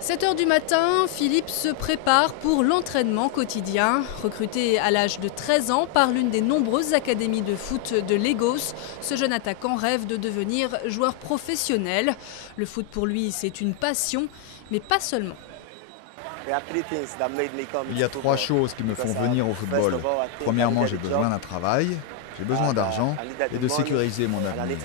7 h du matin, Philippe se prépare pour l'entraînement quotidien. Recruté à l'âge de 13 ans par l'une des nombreuses académies de foot de Lagos, ce jeune attaquant rêve de devenir joueur professionnel. Le foot pour lui, c'est une passion, mais pas seulement. Il y a 3 choses qui me font venir au football. Premièrement, j'ai besoin d'un travail, j'ai besoin d'argent et de sécuriser mon avenir.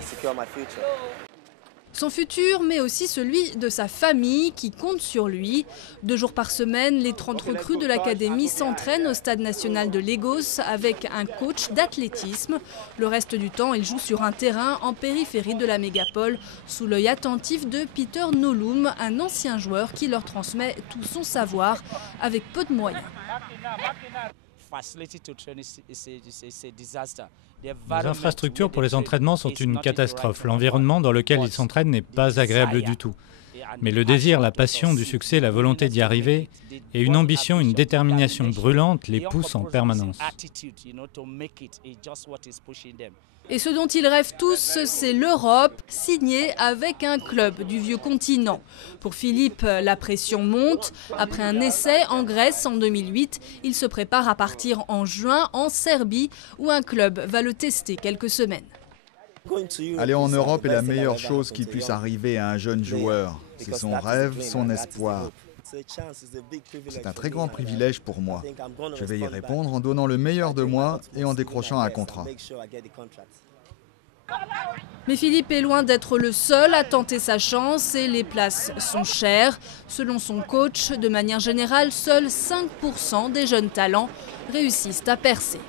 Son futur, mais aussi celui de sa famille qui compte sur lui. 2 jours par semaine, les 30 recrues de l'académie s'entraînent au stade national de Lagos avec un coach d'athlétisme. Le reste du temps, il joue sur un terrain en périphérie de la mégapole, sous l'œil attentif de Peter Noloum, un ancien joueur qui leur transmet tout son savoir avec peu de moyens. Les infrastructures pour les entraînements sont une catastrophe. L'environnement dans lequel ils s'entraînent n'est pas agréable du tout. Mais le désir, la passion du succès, la volonté d'y arriver et une ambition, une détermination brûlante les poussent en permanence. Et ce dont ils rêvent tous, c'est l'Europe, signée avec un club du vieux continent. Pour Philippe, la pression monte. Après un essai en Grèce en 2008, il se prépare à partir en juin en Serbie, où un club va le tester quelques semaines. Aller en Europe est la meilleure chose qui puisse arriver à un jeune joueur. C'est son rêve, son espoir. C'est un très grand privilège pour moi. Je vais y répondre en donnant le meilleur de moi et en décrochant un contrat. Mais Philippe est loin d'être le seul à tenter sa chance et les places sont chères. Selon son coach, de manière générale, seuls 5% des jeunes talents réussissent à percer.